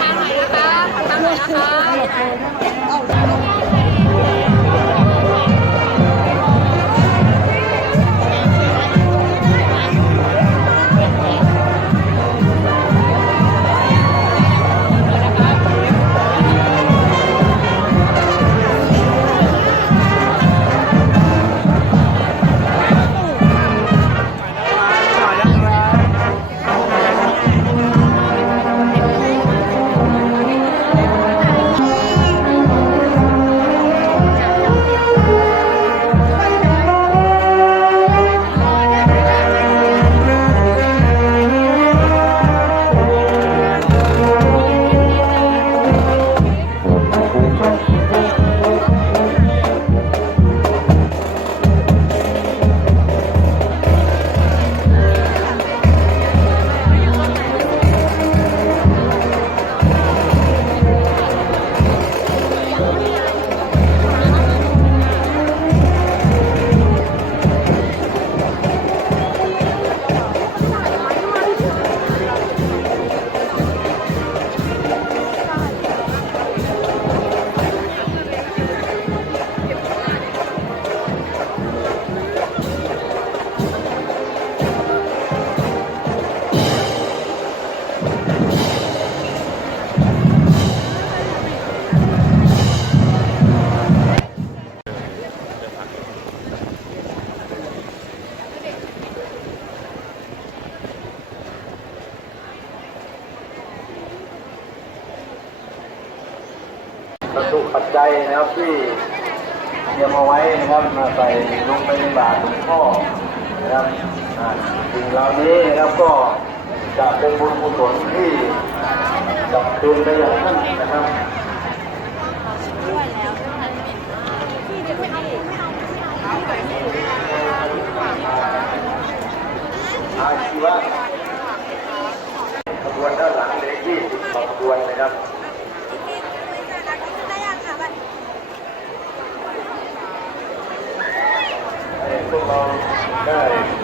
ทางไหนนะคะทางไหนนะคะ ปัจจัยนะครับที่เตรียมเอาไว้นะครับมาใส่ลงไปในบาตรหลวงพ่อนะครับอ่าสิ่งเหล่านี้นะครับก็จะเป็นบุญกุศลที่กลับคืนไปอย่างนั้นนะครับอาชีวะขบวนด้านหลังเลขยี่สิบขบวนนะครับ on nine.